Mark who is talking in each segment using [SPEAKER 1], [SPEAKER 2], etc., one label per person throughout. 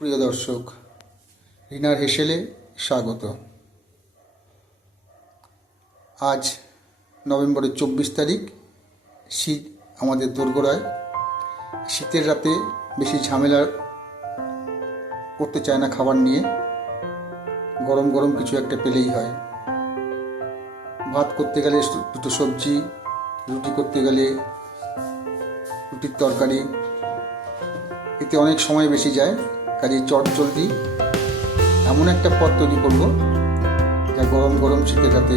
[SPEAKER 1] প্রিয় দর্শক, রিনার হেসেলে স্বাগত। আজ নভেম্বরের চব্বিশ তারিখ, শীত আমাদের দোরগোড়ায়। শীতের রাতে বেশি ঝামেলা করতে চায় না খাবার নিয়ে, গরম গরম কিছু একটা পেলেই হয়। ভাত করতে গেলে দুটো সবজি, রুটি করতে গেলে রুটির তরকারি, এতে অনেক সময় বেশি যায়। কাজে চট জলদি এমন একটা পদ তৈরি করব যা গরম গরম শীতের রাতে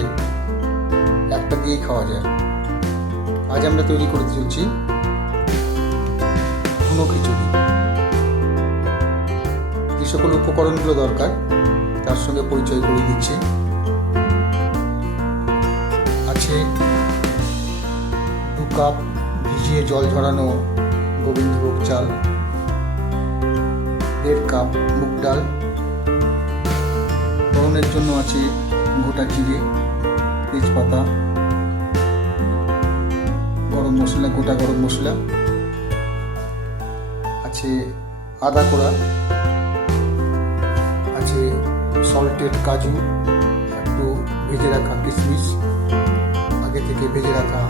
[SPEAKER 1] একটা দিয়েই খাওয়া যায়। আজ আমরা তৈরি করতে চলছি ঘুনো খিচুড়ি। যে সকল উপকরণগুলো দরকার, তার সঙ্গে পরিচয় করে দিচ্ছি। আছে দু কাপ ভিজিয়ে জল ঝরানো গোবিন্দভোগ চাল দেড় কাপ মুগ ডাল। ফোড়নের জন্য আছে গোটা জিরে, তেজপাতা, গরম মশলা, গোটা গরম মশলা। আছে আদা কোড়া, আছে সল্টেড কাজু, একটু ভেজে রাখা কিশমিশ, আগে থেকে ভেজে রাখা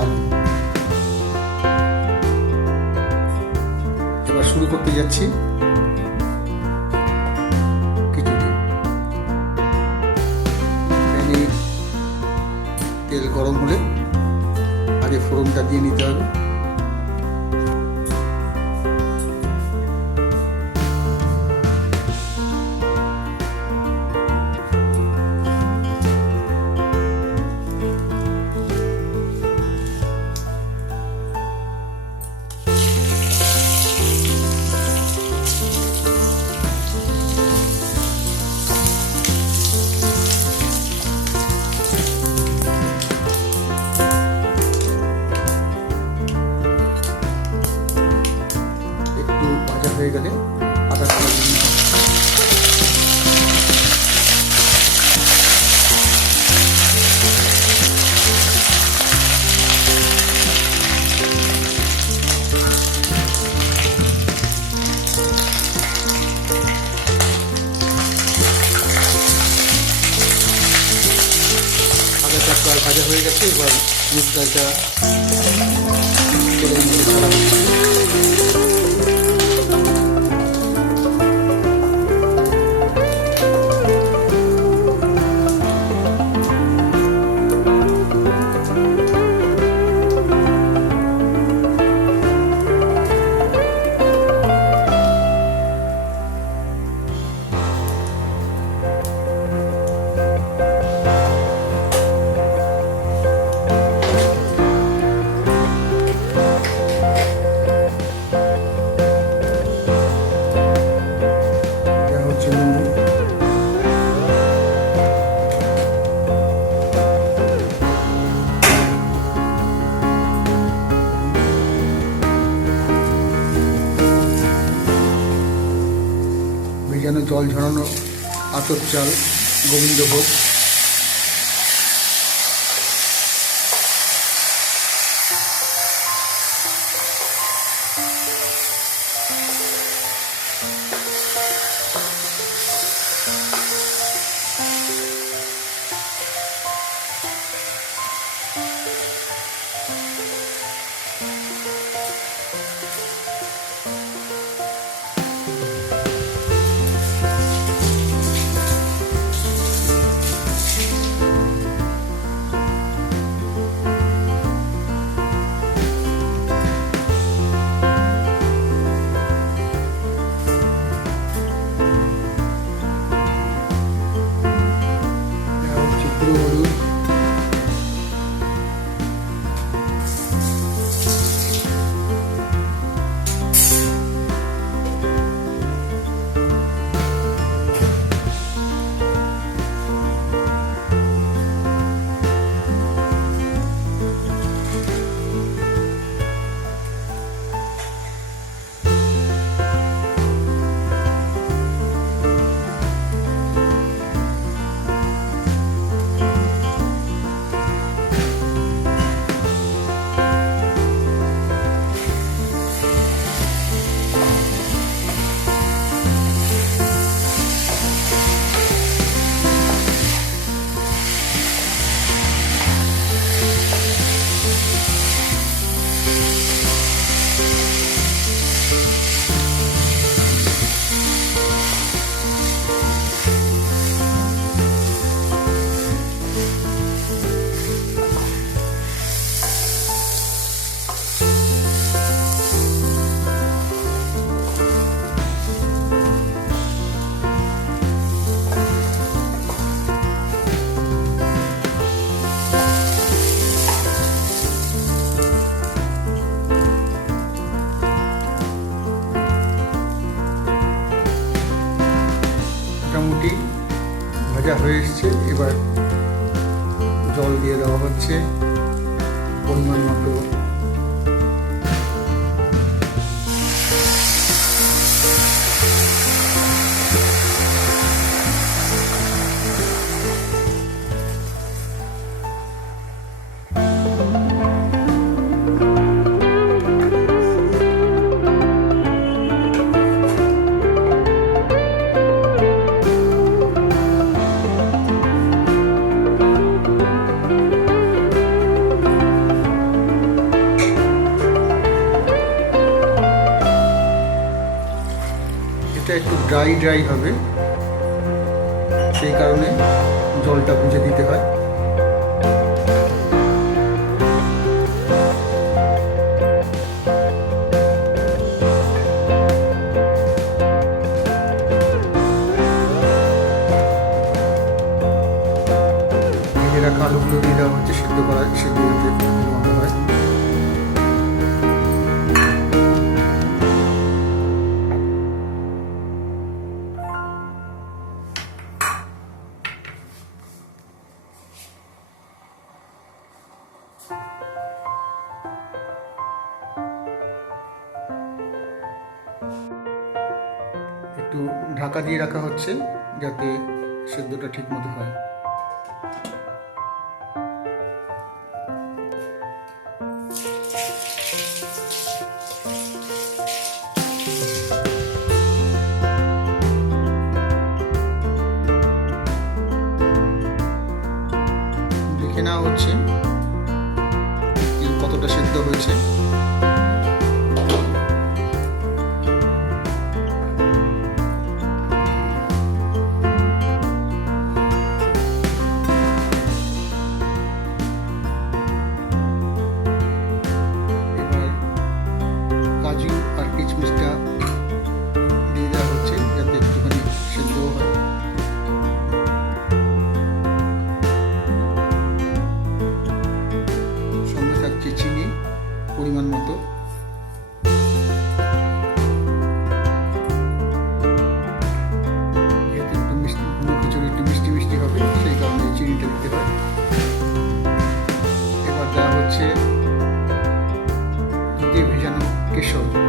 [SPEAKER 1] আলু। এবার শুরু করতে যাচ্ছি। তেল গরম হলে আগে ফোড়নটা দিয়ে নিতে হবে। হয়ে গেলে আদা কালো হবে। ভাজা হয়ে গেছে এবার ডালটা তেলের মধ্যে ছাড়া জল ঝরানো আতর চাল গোবিন্দভোগ হয়ে এসছে। এবার জল দিয়ে দেওয়া হচ্ছে। পরিমাণ মতো যাই হবে সেই কারণে জলটা বুঝে দিতে হয়। ঢাকা দিয়ে রাখা হচ্ছে যাতে সেদ্ধটা ঠিক মতো হয়। দেখে নেওয়া হচ্ছে কতটা সেদ্ধ হয়েছে। Kishore.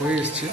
[SPEAKER 1] হয়ে এসছে।